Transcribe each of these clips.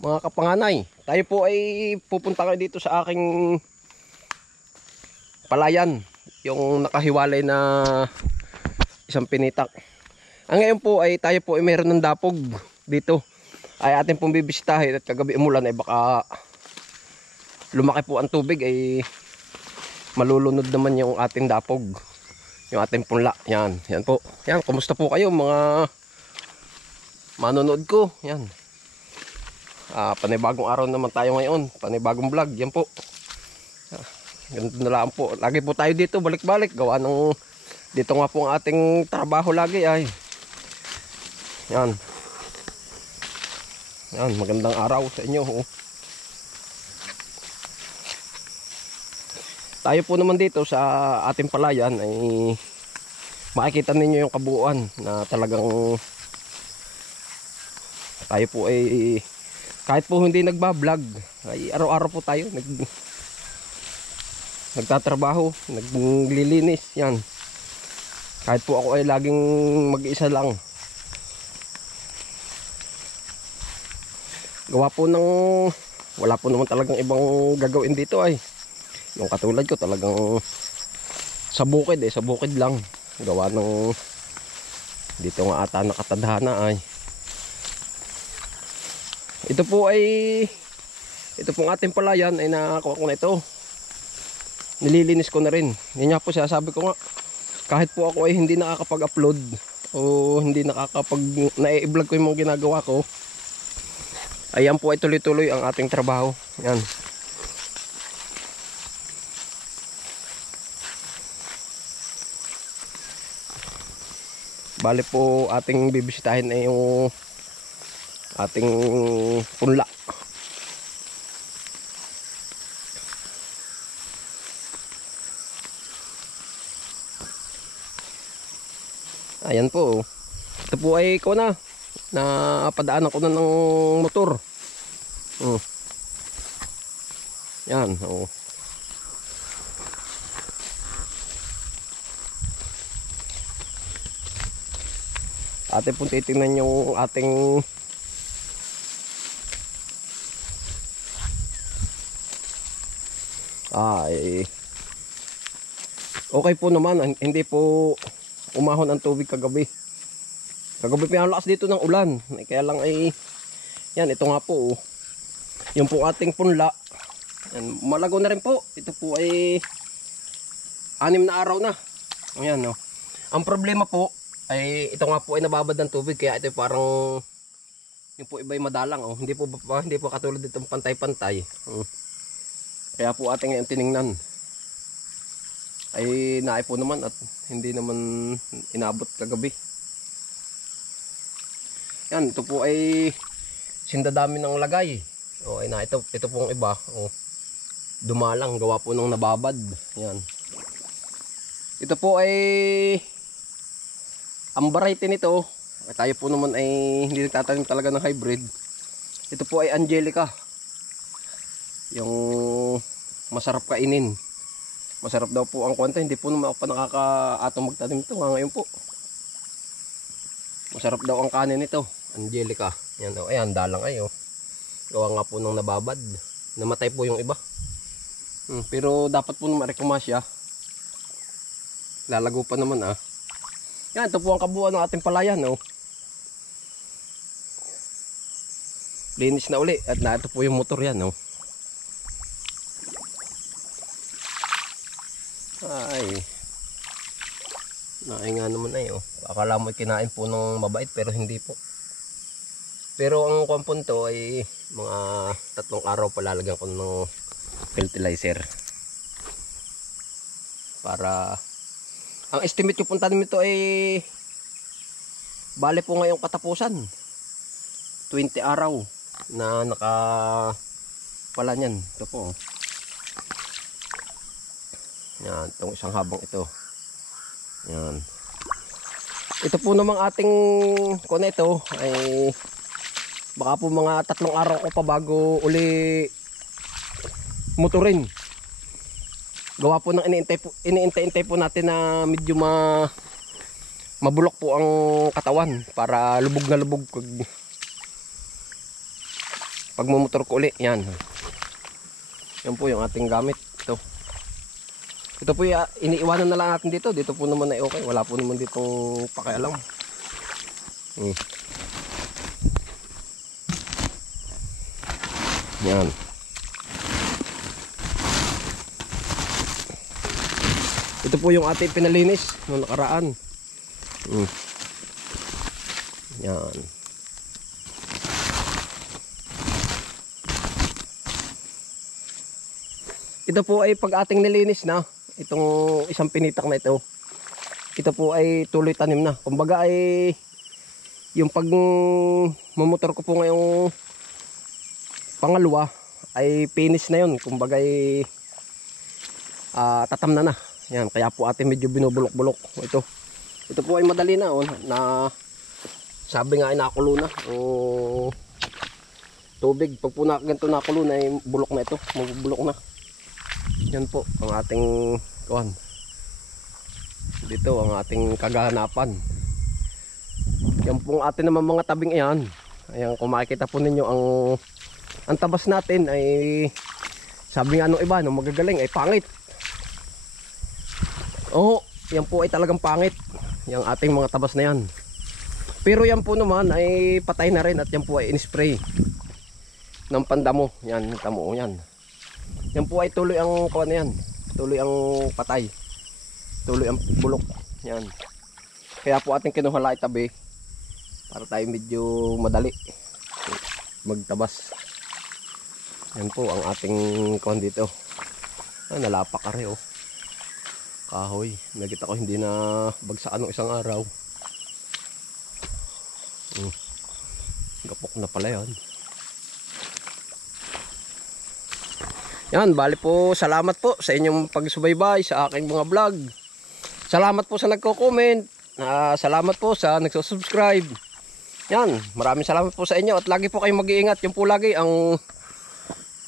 Mga kapanganay, tayo po ay pupunta kayo dito sa aking palayan, yung nakahiwalay na isang pinitak. Ang ngayon po ay tayo po ay meron ng dapog dito, ay atin pong bibisitahin, at kagabi umulan ay baka lumaki po ang tubig, ay malulunod naman yung ating dapog, yung ating punla. Yan po. Yan, kumusta po kayo mga manonood ko? Yan. Panibagong araw naman tayo ngayon, panibagong vlog. Yan po. Ganito na lang po. Lagi po tayo dito, balik-balik. Gawa ng dito nga po ang ating trabaho lagi ay. Yan. Yan, magandang araw sa inyo. Oh. Tayo po naman dito sa ating palayan ay makikita ninyo yung kabuuan na talagang tayo po ay kahit po hindi nagbablog ay araw-araw po tayo nagtatrabaho, naglilinis. Yan, kahit po ako ay laging mag-isa lang, gawa po ng wala po naman talagang ibang gagawin dito ay yung katulad ko talagang sa bukid lang, gawa ng dito nga ata nakatadhana ay ito pong ating palayan ay nakakuha ko na ito, nililinis ko na rin. Yan nga po sabi ko nga, kahit po ako ay hindi nakakapag-upload o hindi nai-vlog ko yung mga ginagawa ko, ayan po ay tuloy-tuloy ang ating trabaho. Yan. Bali po ating bibisitahin ay yung ating punla. Ayan po. Ito po ay ikaw na padaanan ko na ng motor. Yan. Atin po titingnan yung ating okay po naman, hindi po umahon ang tubig kagabi pinalakas dito ng ulan, kaya lang ay yan, ito nga po yung po ating punla yan, malago na rin po. Ito po ay 6 na araw na. Ayan, ang problema po ay ito nga po ay nababad ng tubig, kaya ito parang yung po iba ay madalang hindi po katulad ditong pantay-pantay. Kaya po ating ngayon tiningnan ay naipo naman at hindi naman inabot kagabi. Yan, ito po ay sindadami ng lagay. Ay na ito pong iba dumalang, gawa po ng nababad. Yan. Ito po ay ang variety nito, tayo po naman ay hindi nagtatanim talaga ng hybrid. Ito po ay Angelica, yung masarap kainin. Masarap daw po ang kwenta, hindi po naman ako pa nakakaatong magtanim ito ngayon po. Masarap daw ang kanin nito, Angelica. Yan, ayan, dalang ay gawa nga po ng nababad, namatay po yung iba. Pero dapat po naman rekumasya, lalago pa naman Yan, ito po ang kabuuan ng ating palayan. Linis na uli, at ito po yung motor yan. Ay, nga naman ay akala mo kinain po ng mabait, pero hindi po. Pero ang kumpon to ay mga 3 araw palalagyan ko ng fertilizer para ang estimate ko punta nito ay bale po ngayong katapusan 20 araw na pala niyan. Ito po yan, itong isang habang ito. Yan. Ito po namang ating ito ay baka po mga 3 araw ko pa bago uli motorin. Gawa po ng iniintay po natin na medyo mabulok po ang katawan para lubog na lubog pagmumotor ko uli. Yan. Yan po yung ating gamit. Ito po yung iniiwanan na lang natin dito. Dito po naman ay okay. Wala po naman dito pakialam. Yan. Ito po yung ating pinalinis noong nakaraan. Yan. Ito po ay pag ating nilinis na itong isang pinitak na ito. Ito po ay tuloy tanim na. Kumbaga ay yung pag mamotor ko po ngayong pangalawa ay finish na yun. Kumbaga ay tatam na. Yan, kaya po atin medyo binubulok-bulok. Ito po ay madali na na sabi nga ay nakulo na o tubig. Pag po ganito nakulo na ay bulok na ito, mabubulok na. Yan po ang ating kuwan. Dito ang ating kaganapan. Yan po ang atin naman mga tabing iyan. Ayan, kung makikita po ninyo ang tabas natin ay sabi nga nung iba, nung magagaling ay pangit. Oo, yan po ay talagang pangit. Yung ating mga tabas na yan. Pero yan po naman ay patay na rin at yan po ay in-spray ng pandamo. Yan, tamo yan. Yan po ay tuloy ang kuha na yan. Tuloy ang patay. Tuloy ang bulok. Yan. Kaya po ating kinuhala itabi para tayo medyo madali magtabas. Yan po ang ating kuha dito. Nalapak ka rin kahoy. Nakita ko hindi na bagsakan ng isang araw. Gapok na pala yan. Yan, bali po, salamat po sa inyong pagsubaybay sa aking mga vlog. Salamat po sa nagko-comment. Salamat po sa nagsusubscribe. Yan, maraming salamat po sa inyo at lagi po kayong mag-iingat. Yung po lagi ang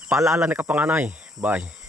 paalala ni Kapanganay. Bye.